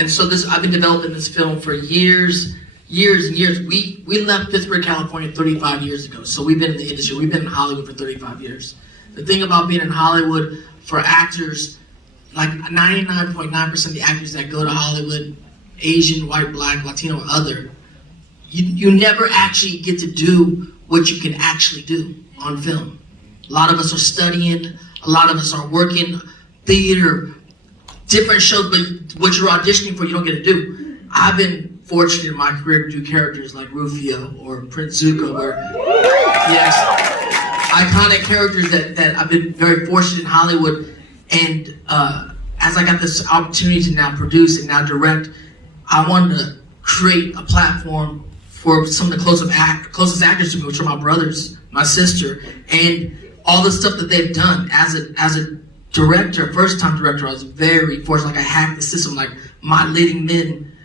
And so I've been developing this film for years and years. We left Pittsburgh, California 35 years ago. So we've been in the industry. We've been in Hollywood for 35 years. The thing about being in Hollywood for actors, like 99.9% of the actors that go to Hollywood, Asian, white, black, Latino, or other, you never actually get to do what you can actually do on film. A lot of us are studying, a lot of us are working theater, different shows, but what you're auditioning for, you don't get to do. I've been fortunate in my career to do characters like Rufio or Prince Zuko, or yes, iconic characters that I've been very fortunate in Hollywood. And as I got this opportunity to now produce and now direct, I wanted to create a platform for some of the closest actors to me, which are my brothers, my sister, and all the stuff that they've done. As a director, first-time director, I was very fortunate. Like, I hacked the system. Like, my leading men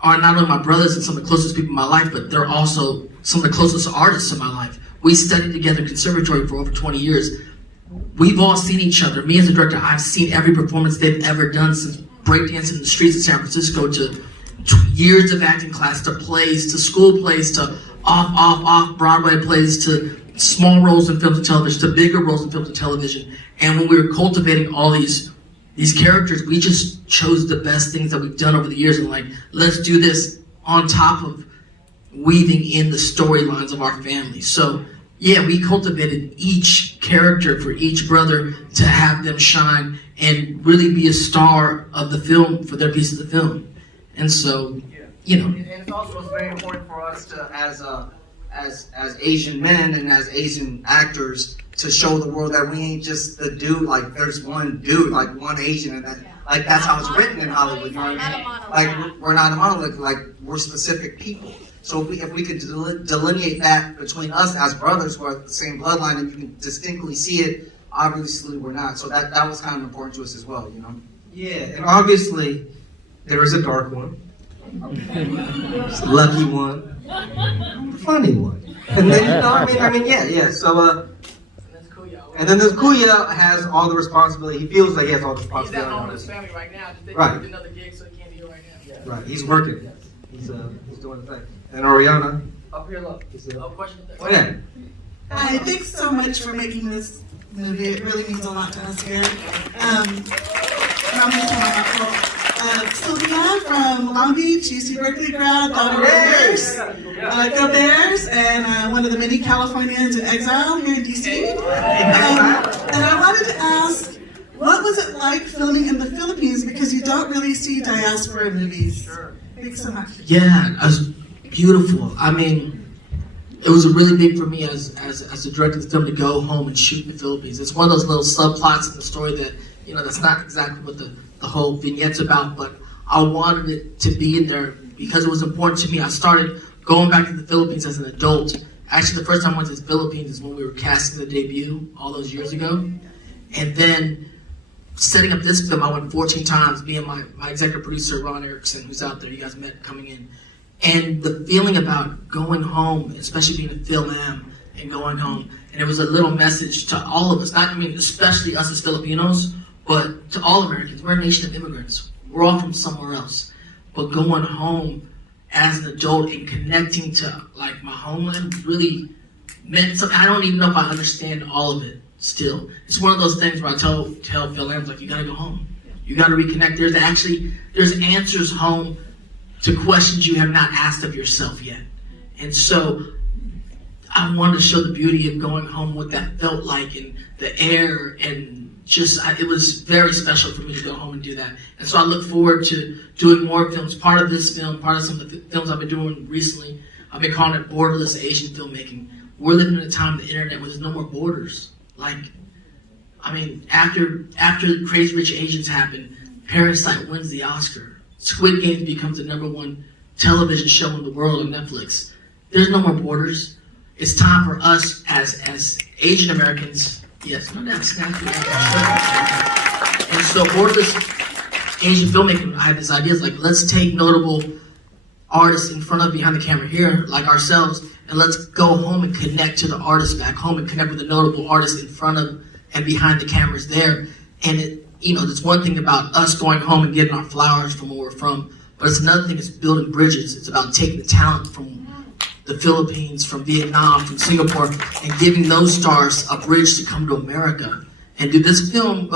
are not only my brothers and some of the closest people in my life, but they're also some of the closest artists in my life. We studied together in conservatory for over 20 years. We've all seen each other. Me as a director, I've seen every performance they've ever done, since breakdancing in the streets of San Francisco to years of acting class, to plays, to school plays, to off Broadway plays, to small roles in films and television, to bigger roles in films and television. And when we were cultivating all these characters, we just chose the best things that we've done over the years, and like, let's do this on top of weaving in the storylines of our family. So yeah, we cultivated each character for each brother to have them shine and really be a star of the film for their piece of the film. And so, you know. And it's also very important for us to, as Asian men and as Asian actors, to show the world that we ain't just the dude, like there's one dude, like one Asian, and that's how it's written in Hollywood, you know what I mean? Like, we're not a monolith, like, we're specific people. So if we could delineate that between us as brothers who are the same bloodline, and you can distinctly see it, obviously we're not. So that was kind of important to us as well, you know? Yeah, and obviously there is a dark one, a lucky one, a funny one. And then, you know, I mean, yeah. So, and then there's Kuya has all the responsibility. He feels like he has all the responsibility. He's at home with his family right now. Just right. Another gig, so he can't be here right now. Yeah. Right. He's working. He's doing the thing. And Oriana. Up here, look. Question. Oh yeah. Hi, thanks so much for making this movie. It really means a lot to us here. Sylvia from Long Beach, UC Berkeley grad, daughter of Bears. Go Bears, and one of the many Californians in exile here in DC. And I wanted to ask, what was it like filming in the Philippines? Because you don't really see diaspora movies. Thanks so much. Yeah, it was beautiful. I mean, it was really big for me as a director of the film to go home and shoot in the Philippines. It's one of those little subplots in the story that, you know, that's not exactly what the whole vignette's about, but I wanted it to be in there because it was important to me. I started going back to the Philippines as an adult. Actually, the first time I went to the Philippines is when we were casting the debut all those years ago. And then setting up this film, I went 14 times, me and my executive producer, Ron Erickson, who's out there, you guys met coming in. And the feeling about going home, especially being a film am, and going home, and it was a little message to all of us, especially us as Filipinos, but to all Americans. We're a nation of immigrants. We're all from somewhere else. But going home as an adult and connecting to, like, my homeland really meant something. I don't even know if I understand all of it still. It's one of those things where I tell Philams, like, you gotta go home. You gotta reconnect. There's answers home to questions you have not asked of yourself yet. And so I wanted to show the beauty of going home, what that felt like, and the air, and it was very special for me to go home and do that. And so I look forward to doing more films. Part of this film, part of some of the films I've been doing recently, I've been calling it borderless Asian filmmaking. We're living in a time of the internet where there's no more borders. Like, I mean, after Crazy Rich Asians happened, Parasite wins the Oscar. Squid Game becomes the #1 television show in the world on Netflix. There's no more borders. It's time for us as Asian Americans. Yes, no doubt. And so, borderless Asian filmmaking, I had this idea, like, let's take notable artists in front of, behind the camera here, like ourselves, and let's go home and connect to the artists back home and connect with the notable artists in front of and behind the cameras there. And there's one thing about us going home and getting our flowers from where we're from, but it's another thing is building bridges. It's about taking the talent from the Philippines, from Vietnam, from Singapore, and giving those stars a bridge to come to America. And do this film,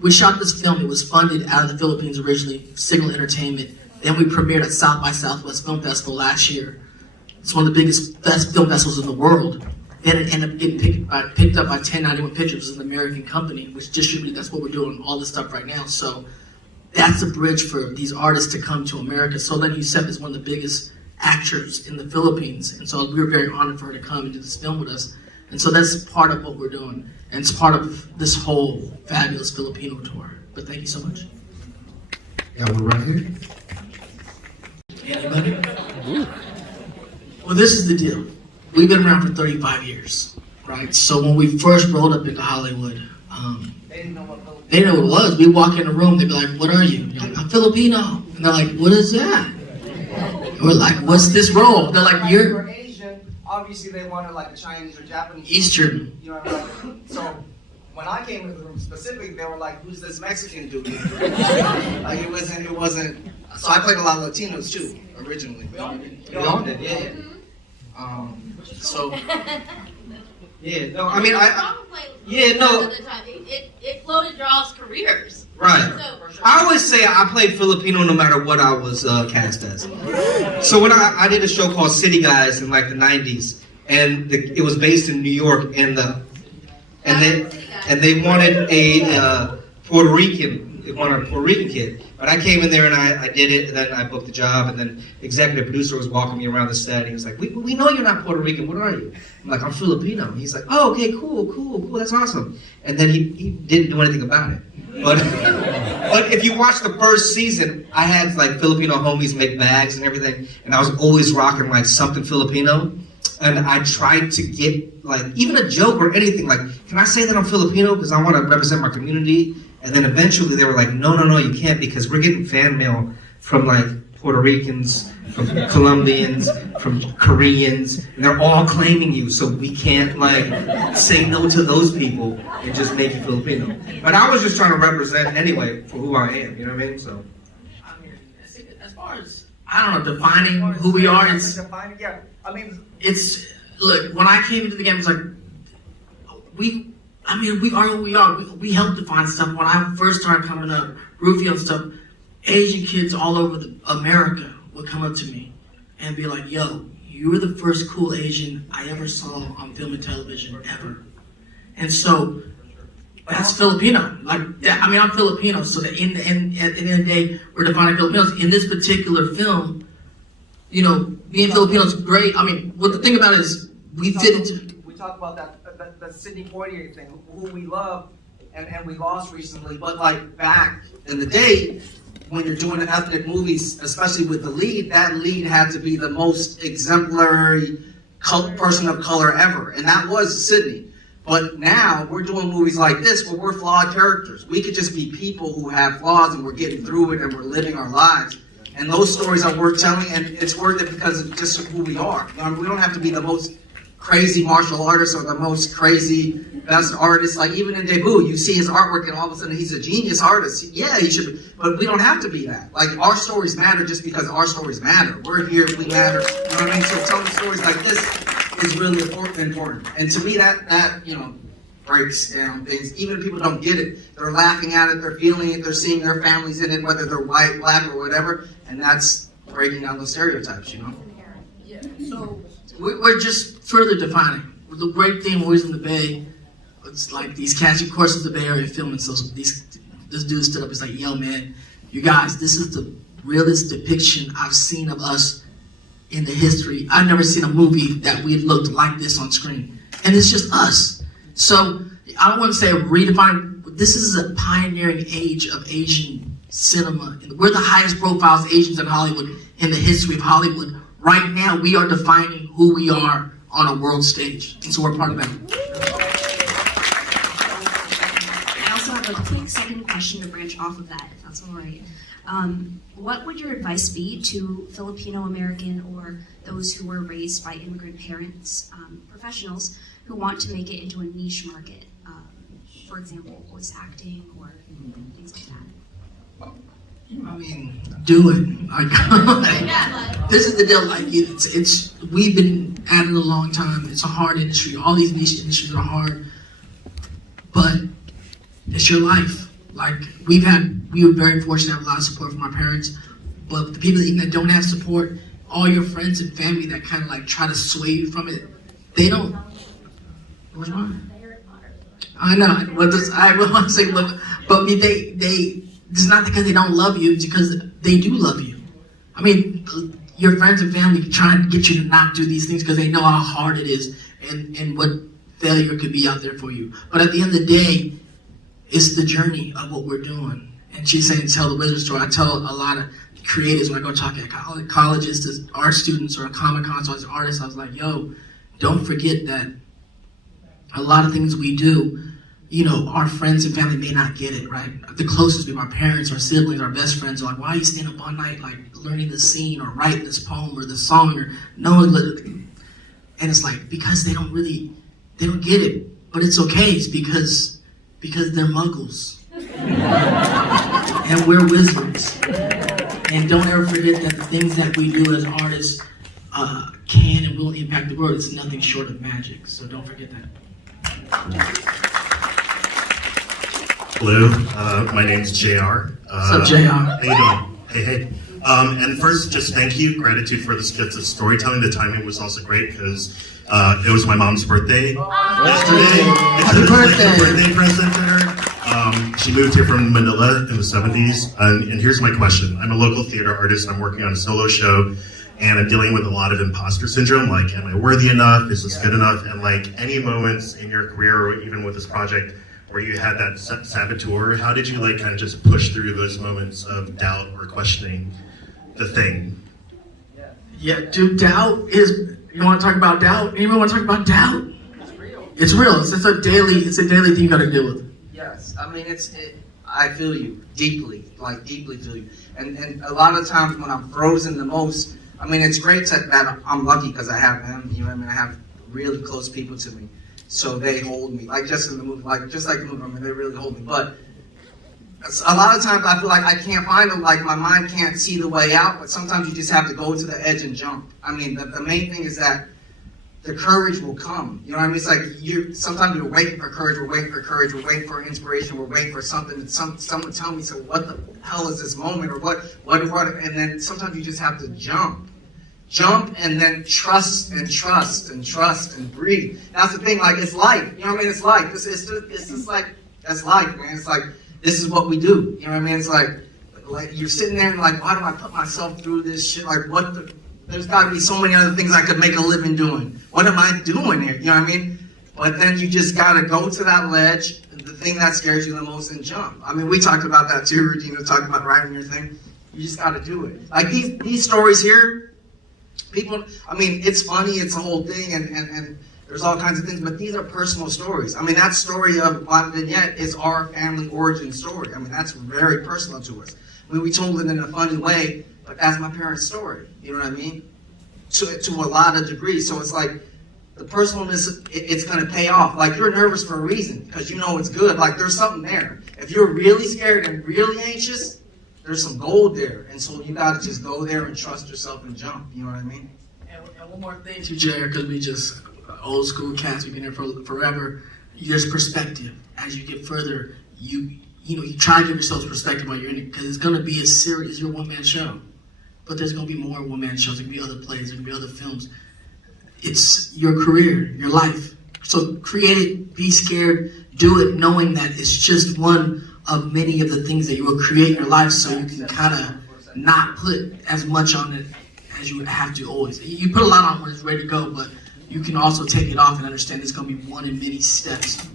we shot this film, it was funded out of the Philippines originally, Signal Entertainment. Then we premiered at South by Southwest Film Festival last year. It's one of the biggest film festivals in the world. Then it ended up getting picked up by 1091 Pictures, which is an American company, which distributed, that's what we're doing, all this stuff right now. So that's a bridge for these artists to come to America. Solen Youssef is one of the biggest actors in the Philippines, and so we were very honored for her to come and do this film with us. And so that's part of what we're doing, and it's part of this whole fabulous Filipino tour. But thank you so much. Yeah, we're right here. Anybody? Well, this is the deal. We've been around for 35 years, right? So when we first rolled up into Hollywood, They didn't know what they didn't know what it was. We walk in the room, they'd be like, "What are you?" You're like, "I'm Filipino." And they're like, "What is that?" And we're like, "What's this role?" They're like, "You're Asian." Obviously, they wanted like a Chinese or Japanese. Eastern." You know what I mean? So when I came into the room specifically, they were like, "Who's this Mexican dude?" Like it wasn't. So I played a lot of Latinos too originally. We all did, yeah. So Yeah, no, I mean, It floated y'all's careers. right. So, I always say I played Filipino no matter what I was cast as. So when I did a show called City Guys in like the 90s, and it was based in New York, and they wanted a Puerto Rican kid. But I came in there and I did it, and then I booked the job, and then executive producer was walking me around the set, and he was like, we know you're not Puerto Rican, what are you? I'm like, I'm Filipino. And he's like, oh, okay, cool, that's awesome. And then he didn't do anything about it. But if you watch the first season, I had like Filipino homies make bags and everything, and I was always rocking like something Filipino. And I tried to get like even a joke or anything like, can I say that I'm Filipino because I want to represent my community? And then eventually they were like, no, you can't, because we're getting fan mail from like Puerto Ricans, from Colombians, from Koreans, and they're all claiming you, so we can't like say no to those people and just make you Filipino. But I was just trying to represent anyway for who I am, you know what I mean? So. I mean, as far as I don't know, defining who we are, look, when I came into the game, it was like we are who we are. We help define stuff. When I first started coming up, Rufio and stuff, Asian kids all over America would come up to me and be like, "Yo, you were the first cool Asian I ever saw on film and television ever." And so that's Filipino. Like, I'm Filipino, so that at the end of the day, we're defining Filipinos. In this particular film, being Filipino is great. I mean, what the thing about it is we fit into. We talked about that Sidney Poitier thing, who we love and we lost recently. But like back in the day, when you're doing ethnic movies, especially with the lead, that lead had to be the most exemplary person of color ever, and that was Sidney. But now we're doing movies like this where we're flawed characters. We could just be people who have flaws and we're getting through it and we're living our lives. And those stories are worth telling, and it's worth it because of just who we are. We don't have to be the most crazy martial artist or the most crazy best artist. Like even in Debut, you see his artwork and all of a sudden he's a genius artist. Yeah, he should be, but we don't have to be that. Like our stories matter just because our stories matter. We're here, we matter. You know what I mean? So telling stories like this is really important. And to me that breaks down things. Even if people don't get it, they're laughing at it, they're feeling it, they're seeing their families in it, whether they're white, black, or whatever, and that's breaking down those stereotypes, Yeah, so we're just further defining. The great thing always in the Bay, it's like these cats, of course, in the Bay Area filming, so this dude stood up, he's like, "Yo, man, you guys, this is the realest depiction I've seen of us in the history. I've never seen a movie that we looked like this on screen. And it's just us." So I don't want to say redefine, but this is a pioneering age of Asian cinema. We're the highest profiles Asians in Hollywood in the history of Hollywood. Right now, we are defining who we are on a world stage. And so we're part of that. I also have a quick second question to branch off of that, if that's all right. What would your advice be to Filipino American or those who were raised by immigrant parents, professionals who want to make it into a niche market? for example, voice acting or things like that? I mean, do it. Like, Yeah, this is the deal. Like, it's we've been at it a long time. It's a hard industry. All these niche industries are hard, but it's your life. Like, we were very fortunate to have a lot of support from our parents, but the people even that don't have support, all your friends and family that kind of like try to sway you from it, they don't. What's wrong? I know. I will want to say, but they. It's not because they don't love you. It's because they do love you. I mean, your friends and family trying to get you to not do these things because they know how hard it is and what failure could be out there for you. But at the end of the day, it's the journey of what we're doing. And she's saying, tell the wizard story. I tell a lot of creatives when I go talk at colleges to art students or Comic-Con, so as artists, I was like, yo, don't forget that a lot of things we do, you know, our friends and family may not get it, right? The closest be our parents, our siblings, our best friends are like, why are you staying up all night, like, learning this scene or writing this poem or this song or no, and it's like, because they don't get it, but it's okay. It's because they're muggles and we're wizards. And don't ever forget that the things that we do as artists can and will impact the world. It's nothing short of magic, so don't forget that. Hello, my name's JR. What's up, JR? How you doing? Hey. And first, just thank you, gratitude for this gift of storytelling. The timing was also great because it was my mom's birthday yesterday. Happy birthday! Like a birthday present to her. She moved here from Manila in the 70s. And here's my question. I'm a local theater artist. I'm working on a solo show. And I'm dealing with a lot of imposter syndrome. Like, am I worthy enough? Is this good enough? And like, any moments in your career or even with this project where you had that saboteur, how did you like kind of just push through those moments of doubt or questioning the thing? Yeah, dude, doubt is, you want to talk about doubt? Anyone want to talk about doubt? It's real. It's real. It's a daily thing you got to deal with. Yes, I mean I feel you deeply, like deeply feel you. And a lot of times when I'm frozen the most, I mean it's great that I'm lucky because I have them. You know what I mean? I have really close people to me, so they hold me. Like just in the movie, just like the movie, I mean they really hold me. But a lot of times I feel like I can't find them. Like my mind can't see the way out. But sometimes you just have to go to the edge and jump. I mean the main thing is that the courage will come. You know what I mean? It's like sometimes you're waiting for courage, we're waiting for courage, we're waiting for inspiration, we're waiting for something that someone tell me, so what the hell is this moment or what, and then sometimes you just have to jump and then trust and breathe. That's the thing, like it's life, you know what I mean? It's life. It's just like, that's life, man. It's like, this is what we do, you know what I mean? It's like you're sitting there and like, why do I put myself through this shit? Like there's got to be so many other things I could make a living doing. What am I doing here? You know what I mean? But then you just got to go to that ledge, the thing that scares you the most, and jump. I mean, we talked about that too. Regina talked about writing your thing. You just got to do it. Like these stories here, people, I mean, it's funny, it's a whole thing, and there's all kinds of things, but these are personal stories. I mean, that story of my vignette is our family origin story. I mean, that's very personal to us. I mean, we told it in a funny way, but that's my parents' story. You know what I mean? To a lot of degrees. So it's like the personalness, it's going to pay off. Like you're nervous for a reason because you know it's good. Like there's something there. If you're really scared and really anxious, there's some gold there. And so you got to just go there and trust yourself and jump. You know what I mean? And one more thing too, Jair, because we just old school cats. We've been here for forever. There's perspective. As you get further, you try to give yourself perspective while you're in it because it's going to be as serious as your one-man show. But there's going to be more one-man shows. There can be other plays. There can be other films. It's your career, your life. So create it, be scared, do it knowing that it's just one of many of the things that you will create in your life so you can kind of not put as much on it as you have to always. You put a lot on when it's ready to go, but you can also take it off and understand it's going to be one in many steps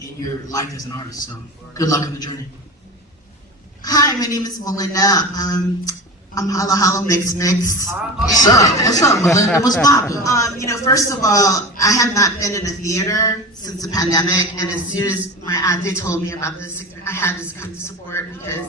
in your life as an artist. So good luck on the journey. Hi, my name is Melinda. I'm Holla Holla Mix. What's up, Melinda? What's poppin'? First of all, I have not been in a theater since the pandemic, and as soon as my auntie told me about this, I had to come to support because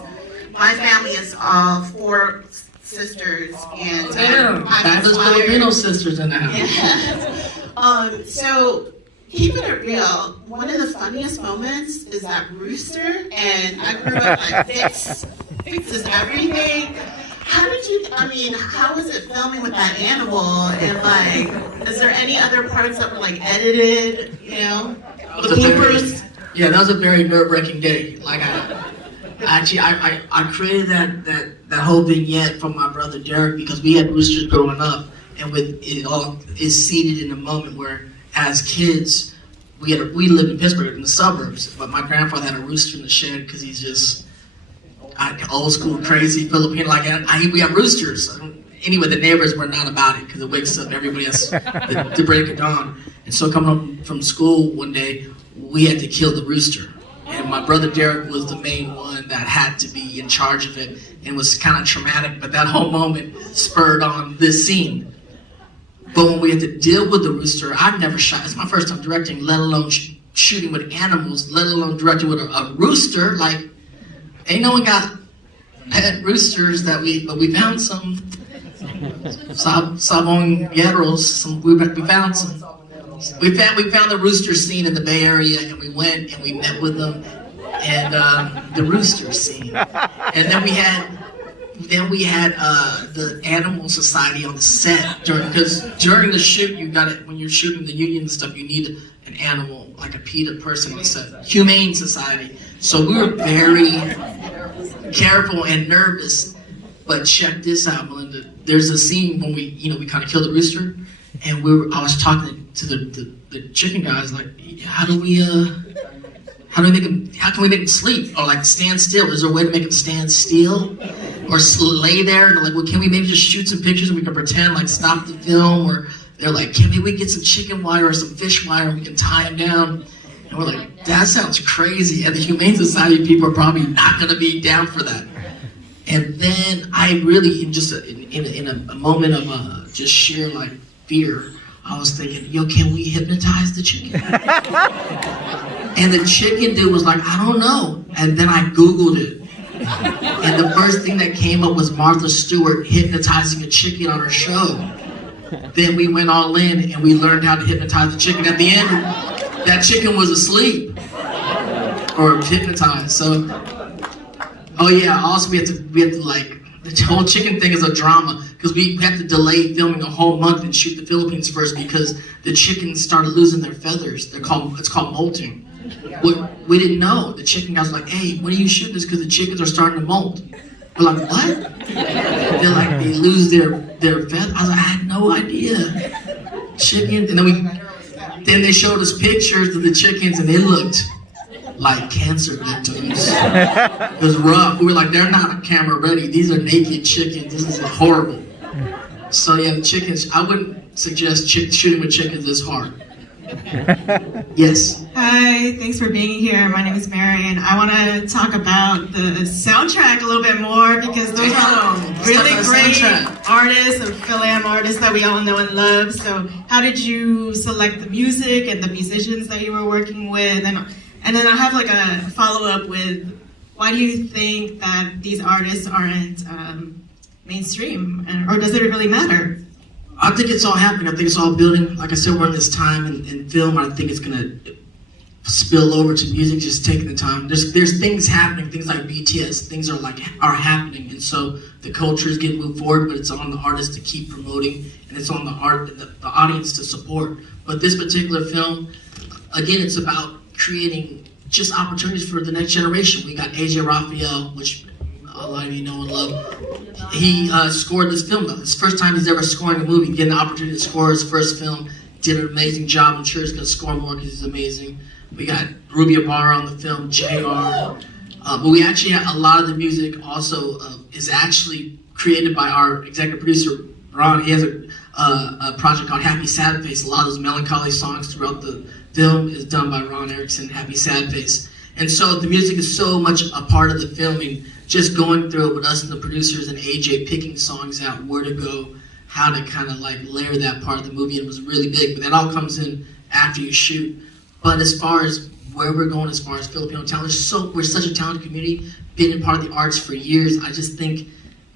my family is all 4 sisters, and Damn, fabulous Filipino sisters in the house. Yeah. So keeping it real, one of the funniest moments is that rooster, and I grew up like Fix is everything. How did you, I mean, how was it filming with that animal? And like, is there any other parts that were like edited, you know? The bloopers? Yeah, that was a very nerve-wracking day. Like I created that whole vignette from my brother Derek because we had roosters growing up, and with it all is seated in a moment where, as kids, we lived in Pittsburgh in the suburbs, but my grandfather had a rooster in the shed because he's just old school crazy Filipino. Like we have roosters. Anyway, the neighbors were not about it because it wakes up everybody else the break of dawn. And so coming home from school one day, we had to kill the rooster. And my brother Derek was the main one that had to be in charge of it, and was kind of traumatic, but that whole moment spurred on this scene. But when we had to deal with the rooster, I'd never shot. It's my first time directing, let alone shooting with animals, let alone directing with a rooster. Like, ain't no one got pet roosters but we found some Sabonyeros. We found some. We found the rooster scene in the Bay Area, and we went and we met with them, and the rooster scene, and then we had the Animal Society on the set because during the shoot you got it when you're shooting the union and stuff, you need an animal like a PETA person on the set, Humane Society. So we were very careful and nervous. But check this out, Melinda. There's a scene when we kind of killed the rooster, and I was talking to the chicken guys like, how can we make him sleep or like stand still? Is there a way to make him stand still or lay there? And they're like, well, can we maybe just shoot some pictures and we can pretend like stop the film? Or they're like, can we get some chicken wire or some fish wire and we can tie him down? And we're like, that sounds crazy. And the Humane Society people are probably not going to be down for that. And then I really, in a moment of just sheer like fear, I was thinking, yo, can we hypnotize the chicken? And the chicken dude was like, I don't know. And then I Googled it. And the first thing that came up was Martha Stewart hypnotizing a chicken on her show. Then we went all in and we learned how to hypnotize the chicken. At the end, that chicken was asleep or hypnotized. So, oh yeah, also we had to like, the whole chicken thing is a drama because we had to delay filming a whole month and shoot the Philippines first because the chickens started losing their feathers. It's called molting. We didn't know. The chicken guys were like, hey, when are you shooting this? Because the chickens are starting to molt. We're like, what? They're like, they lose their feathers. I was like, I had no idea. Chicken, and then they showed us pictures of the chickens and they looked like cancer victims. It was rough. We were like, they're not camera ready. These are naked chickens. This is horrible. So yeah, the chickens, I wouldn't suggest shooting with chickens this hard. Yes. Hi, thanks for being here. My name is Mary, and I want to talk about the soundtrack a little bit more because those are really great artists and Phil-Am artists that we all know and love. So how did you select the music and the musicians that you were working with? And then I have like a follow-up with, why do you think that these artists aren't mainstream? Or does it really matter? I think it's all happening. I think it's all building. Like I said, we're in this time in film. I think it's going to spill over to music, just taking the time. There's things happening, things like BTS, things are happening. And so the culture is getting moved forward, but it's on the artist to keep promoting, and it's on the audience to support. But this particular film, again, it's about creating just opportunities for the next generation. We got AJ Raphael, which a lot of you know and love. He scored this film. It's the first time he's ever scoring a movie, getting the opportunity to score his first film. Did an amazing job. I'm sure he's going to score more because he's amazing. We got Ruby Ibarra on the film, JR. But we actually have a lot of the music also is actually created by our executive producer, Ron. He has a project called Happy Sad Face. A lot of those melancholy songs throughout the film is done by Ron Erickson, Happy Sad Face. And so the music is so much a part of the filming, just going through it with us and the producers and AJ picking songs out, where to go, how to kind of like layer that part of the movie. It was really big, but that all comes in after you shoot. But as far as where we're going, as far as Filipino talent, we're such a talented community, been in part of the arts for years. I just think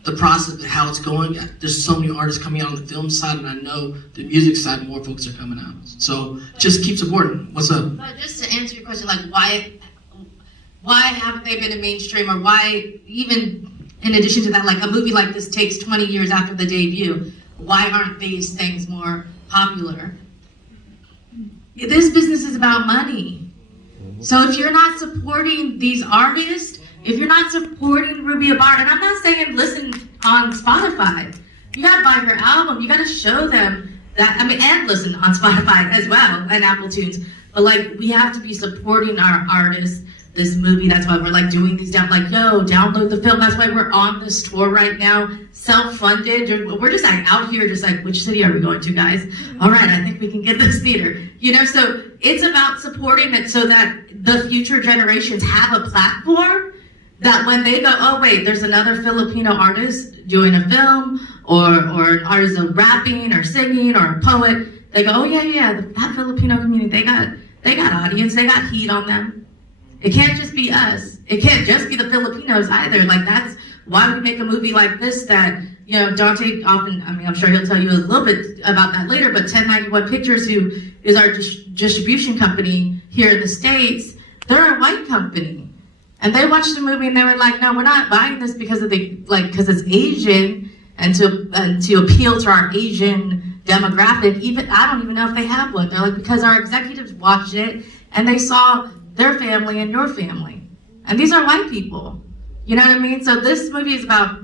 the process of how it's going. There's so many artists coming out on the film side, and I know the music side, more folks are coming out. So just keep supporting. What's up? But just to answer your question, like why haven't they been in mainstream, or why even in addition to that, like a movie like this takes 20 years after the debut, why aren't these things more popular? This business is about money. So if you're not supporting these artists, if you're not supporting Ruby Abar, and I'm not saying listen on Spotify, you gotta buy her album, you gotta show them that, and listen on Spotify as well, and Apple Tunes. But like, we have to be supporting our artists, this movie. That's why we're like doing these download the film. That's why we're on this tour right now, self-funded. We're just like out here, just like, which city are we going to, guys? All right, I think we can get this theater. So it's about supporting it so that the future generations have a platform that when they go, oh wait, there's another Filipino artist doing a film, or an artist of rapping or singing or a poet, they go, oh yeah, that Filipino community, they got audience, they got heat on them. It can't just be us. It can't just be the Filipinos either. Like, that's why we make a movie like this that, Dante often, I'm sure he'll tell you a little bit about that later, but 1091 Pictures, who is our distribution company here in the States, they're a white company. And they watched the movie and they were like, no, we're not buying this because because it's Asian and to appeal to our Asian demographic. I don't even know if they have one. They're like, because our executives watched it and they saw their family and your family. And these are white people. You know what I mean? So this movie is about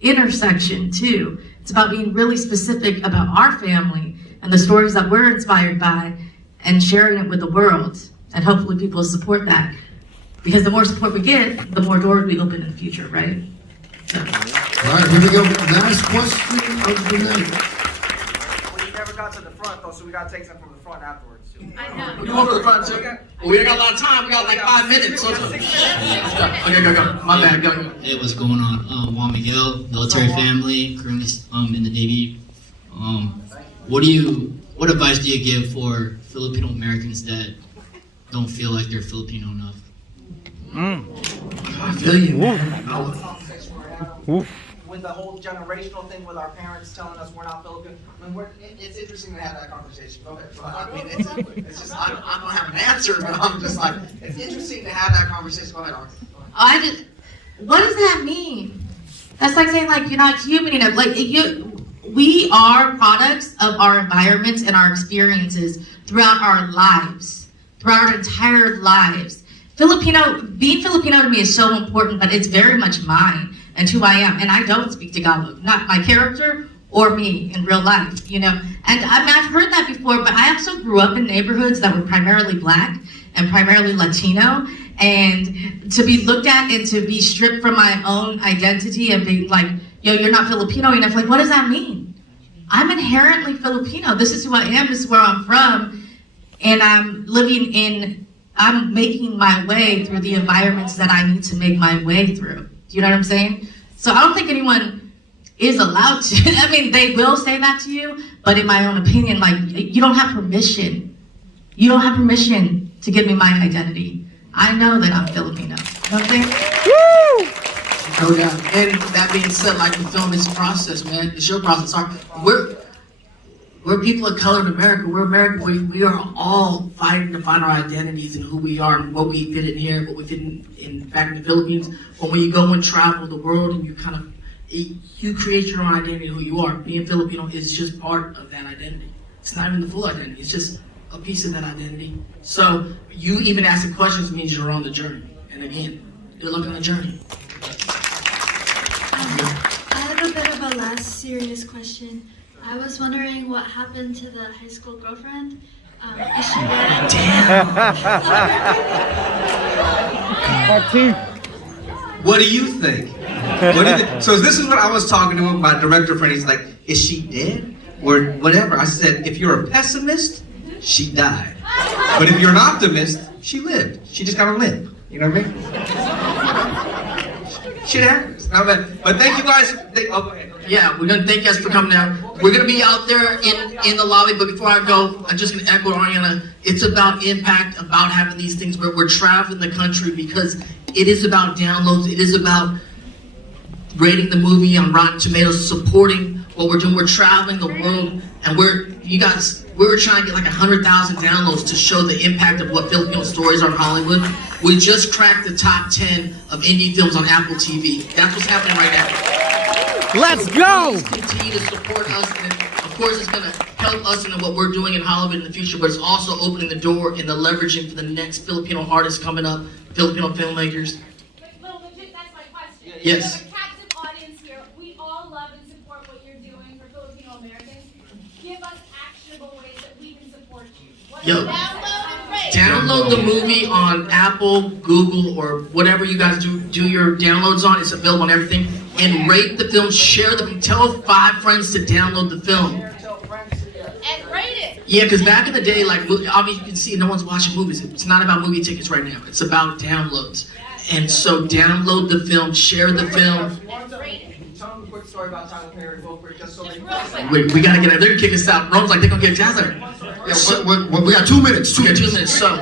intersection too. It's about being really specific about our family and the stories that we're inspired by and sharing it with the world. And hopefully people will support that. Because the more support we get, the more doors we open in the future, right? So. All right, here we go. Last question of the night. We never got to the front though, so we gotta take some from the front afterwards. I know. We go to the front too. We ain't got a lot of time. We got like 5 minutes. So let's go. Okay, go. My bad. Go. Hey, what's going on? Juan Miguel, military family, currently in the Navy. What advice do you give for Filipino Americans that don't feel like they're Filipino enough? I feel you, man. With the whole generational thing with our parents telling us we're not Filipino, it's interesting to have that conversation. Go ahead. It's just, I don't have an answer, but I'm just like, it's interesting to have that conversation. Go ahead, Arthur. What does that mean? That's like saying like you're not human enough. Like we are products of our environments and our experiences throughout our lives, throughout our entire lives. Being Filipino to me is so important, but it's very much mine and who I am. And I don't speak Tagalog, not my character or me in real life, And I've heard that before, but I also grew up in neighborhoods that were primarily Black and primarily Latino. And to be looked at and to be stripped from my own identity and being like, you're not Filipino enough, like, what does that mean? I'm inherently Filipino. This is who I am, this is where I'm from. And I'm making my way through the environments that I need to make my way through. Do you know what I'm saying? So I don't think anyone is allowed to. They will say that to you, but in my own opinion, like, you don't have permission. You don't have permission to give me my identity. I know that I'm Filipino. You know what I'm saying? Woo! Oh yeah. And that being said, like the film is a process, man. The show process. We're people of color in America. We're American. We are all fighting to find our identities and who we are and what we fit in here, what we fit in back in the Philippines. But when you go and travel the world and you create your own identity of who you are. Being Filipino is just part of that identity. It's not even the full identity. It's just a piece of that identity. So you even asking questions means you're on the journey. And again, good luck on the journey. I have a bit of a less serious question. I was wondering what happened to the high school girlfriend. Is she dead? Damn. What do you think? So this is what I was talking to my director friend. He's like, is she dead? Or whatever. I said, if you're a pessimist, she died. But if you're an optimist, she lived. She just got to live. You know what I mean? Shit happens. But thank you guys. Go ahead. Yeah, we're gonna thank you guys for coming out. We're gonna be out there in the lobby, but before I go, I'm just gonna echo Ariana. It's about impact, about having these things where we're traveling the country because it is about downloads. It is about rating the movie on Rotten Tomatoes, supporting what we're doing. We're traveling the world, and we were trying to get like 100,000 downloads to show the impact of what Filipino stories are in Hollywood. We just cracked the top 10 of indie films on Apple TV. That's what's happening right now. Let's go! Please continue to support us, and of course it's gonna help us in what we're doing in Hollywood in the future, but it's also opening the door and the leveraging for the next Filipino artists coming up, Filipino filmmakers. But legit, that's my question. Yes. You have a captive audience here. We all love and support what you're doing for Filipino Americans. Give us actionable ways that we can support you. Download the movie on Apple, Google, or whatever you guys do your downloads on. It's available on everything. And rate the film, share the film. Tell 5 friends to download the film. And rate it. Yeah, because back in the day, like, obviously you can see no one's watching movies. It's not about movie tickets right now. It's about downloads. And so download the film, share the film. Tell them a quick story about Tyler Perry real quick, just so they We gotta get out. They're gonna kick us out. Rome's like, they're gonna get Tyler. We got 2 minutes. We got 2 minutes. So,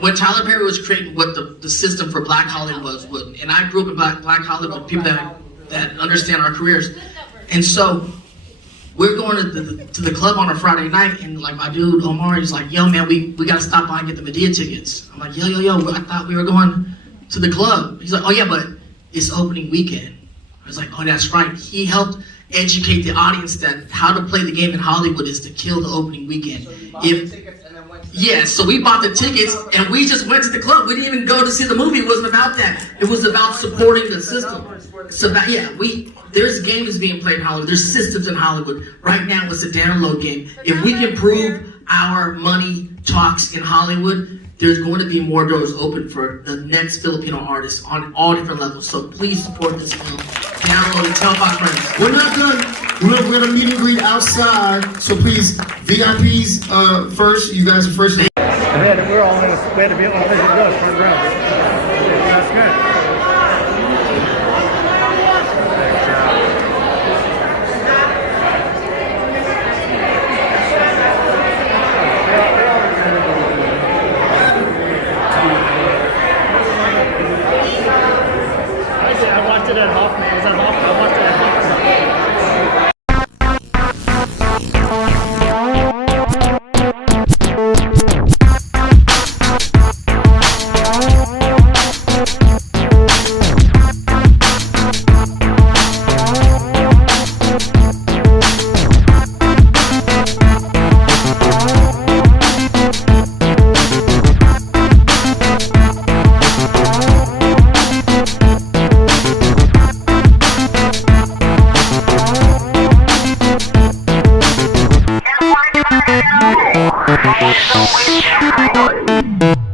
when Tyler Perry was creating what the system for Black Hollywood was, and I grew up in Black Hollywood, people that understand our careers, and so we're going to the club on a Friday night, and like my dude Omar is like, yo man, we gotta stop by and get the Medea tickets. I'm like, yo, I thought we were going to the club. He's like, oh yeah, but it's opening weekend. I was like, oh, that's right. He helped educate the audience that how to play the game in Hollywood is to kill the opening weekend. So we bought the tickets and we just went to the club. We didn't even go to see the movie. It wasn't about that. It was about supporting the system. It's about, there's games being played in Hollywood. There's systems in Hollywood. Right now it's a download game. If we can prove our money talks in Hollywood, there's going to be more doors open for the next Filipino artists on all different levels. So please support this film. Download it. Tell 5 friends. We're not done. We're gonna meet and greet outside. So please, VIPs first. You guys are first. We're all in we had to be on the front row. That's good. I watched it at Hoffman. Was that Hoffman? I watched it at Hoffman. Don't waste your time.